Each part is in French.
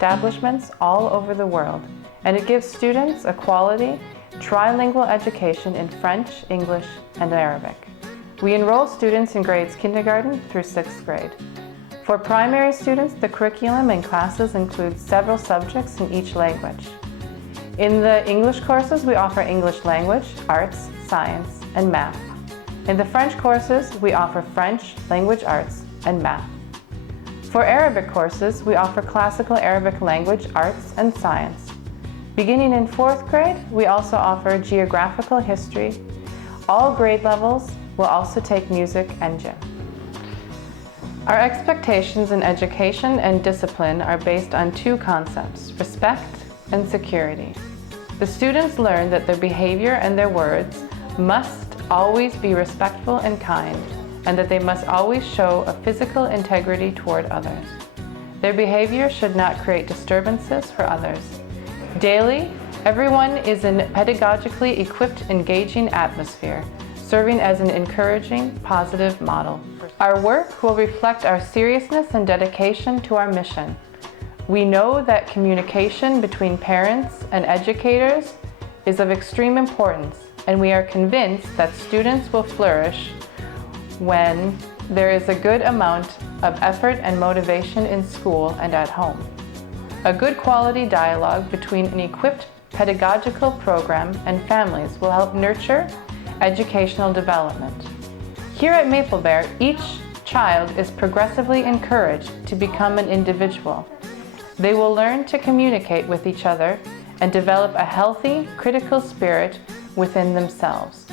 establishments all over the world, and it gives students a quality, trilingual education in French, English, and Arabic. We enroll students in grades kindergarten through 6th grade. For primary students, the curriculum and classes include several subjects in each language. In the English courses, we offer English language, arts, science, and math. In the French courses, we offer French, language arts, and math. For Arabic courses, we offer classical Arabic language, arts, and science. Beginning in 4th grade, we also offer geographical history. All grade levels will also take music and gym. Our expectations in education and discipline are based on two concepts, respect and security. The students learn that their behavior and their words must always be respectful and kind, and that they must always show a physical integrity toward others. Their behavior should not create disturbances for others. Daily, everyone is in a pedagogically equipped, engaging atmosphere, serving as an encouraging, positive model. Our work will reflect our seriousness and dedication to our mission. We know that communication between parents and educators is of extreme importance, and we are convinced that students will flourish when there is a good amount of effort and motivation in school and at home. A good quality dialogue between an equipped pedagogical program and families will help nurture educational development. Here at Maple Bear, each child is progressively encouraged to become an individual. They will learn to communicate with each other and develop a healthy, critical spirit within themselves.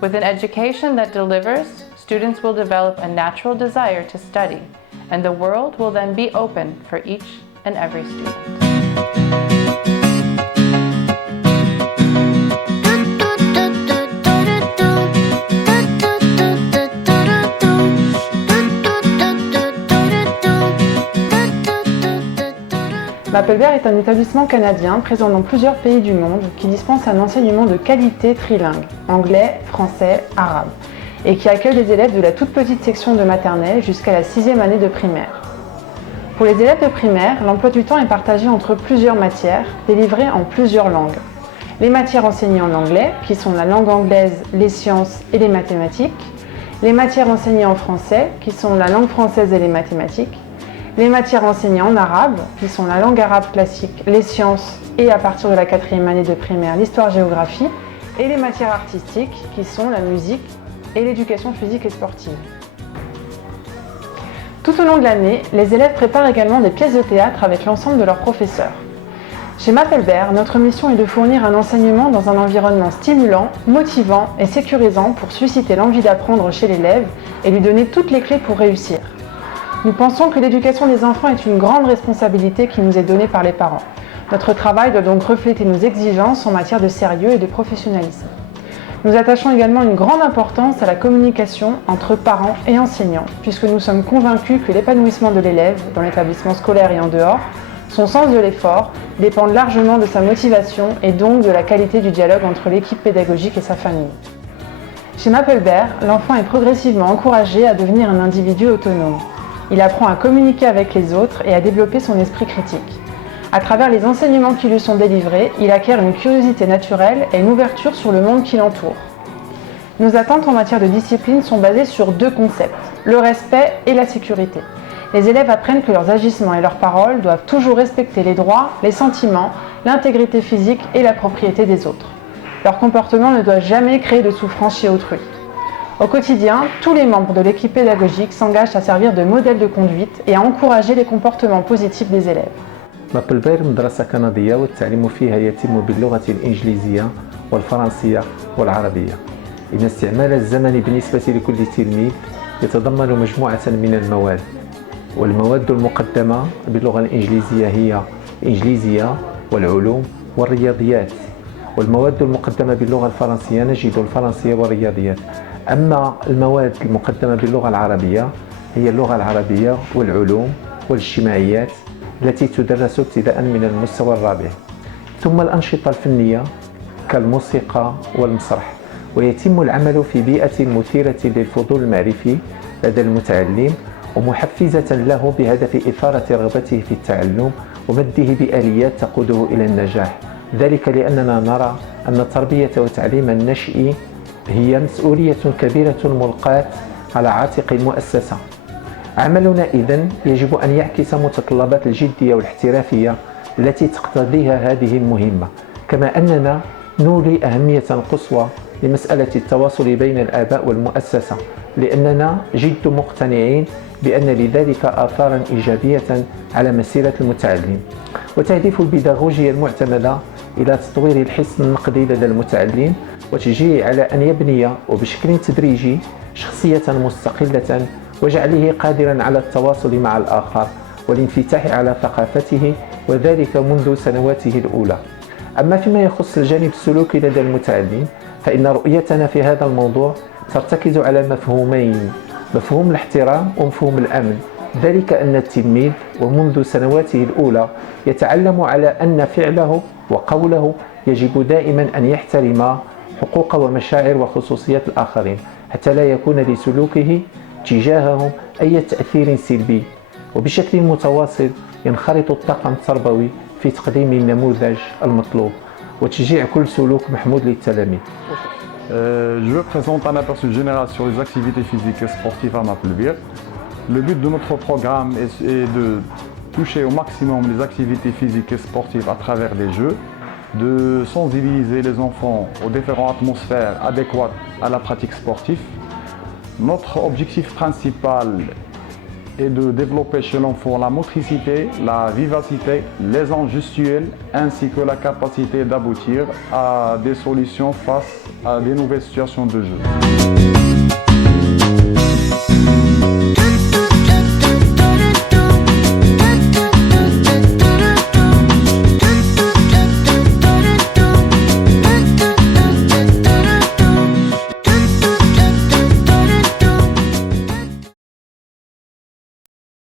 With an education that delivers, students will develop a natural desire to study, and the world will then be open for each and every student. Maple Bear est un établissement canadien présent dans plusieurs pays du monde qui dispense un enseignement de qualité trilingue, anglais, français, arabe, et qui accueille les élèves de la toute petite section de maternelle jusqu'à la 6e année de primaire. Pour les élèves de primaire, l'emploi du temps est partagé entre plusieurs matières, délivrées en plusieurs langues. Les matières enseignées en anglais, qui sont la langue anglaise, les sciences et les mathématiques. Les matières enseignées en français, qui sont la langue française et les mathématiques. Les matières enseignées en arabe, qui sont la langue arabe classique, les sciences et à partir de la 4e année de primaire, l'histoire-géographie. Et les matières artistiques, qui sont la musique et l'éducation physique et sportive. Tout au long de l'année, les élèves préparent également des pièces de théâtre avec l'ensemble de leurs professeurs. Chez Maple Bear, notre mission est de fournir un enseignement dans un environnement stimulant, motivant et sécurisant pour susciter l'envie d'apprendre chez l'élève et lui donner toutes les clés pour réussir. Nous pensons que l'éducation des enfants est une grande responsabilité qui nous est donnée par les parents. Notre travail doit donc refléter nos exigences en matière de sérieux et de professionnalisme. Nous attachons également une grande importance à la communication entre parents et enseignants, puisque nous sommes convaincus que l'épanouissement de l'élève, dans l'établissement scolaire et en dehors, son sens de l'effort, dépendent largement de sa motivation et donc de la qualité du dialogue entre l'équipe pédagogique et sa famille. Chez Maple Bear, l'enfant est progressivement encouragé à devenir un individu autonome. Il apprend à communiquer avec les autres et à développer son esprit critique. À travers les enseignements qui lui sont délivrés, il acquiert une curiosité naturelle et une ouverture sur le monde qui l'entoure. Nos attentes en matière de discipline sont basées sur deux concepts, le respect et la sécurité. Les élèves apprennent que leurs agissements et leurs paroles doivent toujours respecter les droits, les sentiments, l'intégrité physique et la propriété des autres. Leur comportement ne doit jamais créer de souffrance chez autrui. Au quotidien, tous les membres de l'équipe pédagogique s'engagent à servir de modèle de conduite et à encourager les comportements positifs des élèves. مابل بير مدرسة كندية والتعليم فيها يتم باللغة الإنجليزية والفرنسية والعربية. إن استعمال الزمن بالنسبة لكل تلميذ يتضمن مجموعة من المواد، والمواد المقدمة باللغة الإنجليزية هي الإنجليزية والعلوم والرياضيات، والمواد المقدمة باللغة الفرنسية نجد الفرنسية والرياضيات. أما المواد المقدمة باللغة العربية هي اللغة العربية والعلوم والاجتماعيات التي تدرس ابتداء من المستوى الرابع، ثم الأنشطة الفنية كالموسيقى والمسرح، ويتم العمل في بيئة مثيرة للفضول المعرفي لدى المتعلم ومحفزة له بهدف إثارة رغبته في التعلم ومده بآليات تقوده إلى النجاح. ذلك لأننا نرى أن التربية وتعليم النشء هي مسؤولية كبيرة ملقاة على عاتق المؤسسة. عملنا إذن يجب أن يعكس متطلبات الجدية والاحترافية التي تقتضيها هذه المهمة، كما أننا نولي أهمية قصوى لمسألة التواصل بين الآباء والمؤسسة، لأننا جد مقتنعين بأن لذلك آثاراً إيجابية على مسيرة المتعلم. وتهدف البيداغوجيا المعتمدة إلى تطوير الحس النقدي لدى المتعلم وتشجيعه على أن يبني وبشكل تدريجي شخصية مستقلة وجعله قادراً على التواصل مع الآخر والانفتاح على ثقافته، وذلك منذ سنواته الأولى. أما فيما يخص الجانب السلوكي لدى المتعلم، فإن رؤيتنا في هذا الموضوع ترتكز على مفهومين: مفهوم الاحترام ومفهوم الأمن. ذلك أن التلميذ ومنذ سنواته الأولى يتعلم على أن فعله وقوله يجب دائما أن يحترم حقوق ومشاعر وخصوصيات الآخرين، حتى لا يكون لسلوكه تجاههم أي تأثير سلبي. وبشكل متواصل ينخرط الطاقم التربوي في تقديم النموذج المطلوب وتشجيع كل سلوك محمود للتلاميذ. Je présente un aperçu général sur les activités physiques et sportives à Mapplebir. Le but de notre programme est de toucher au maximum les activités physiques et sportives à travers des jeux, de sensibiliser les enfants aux différentes atmosphères adéquates à la pratique sportive. Notre objectif principal est de développer chez l'enfant la motricité, la vivacité, les enjeux gestuels ainsi que la capacité d'aboutir à des solutions face à des nouvelles situations de jeu.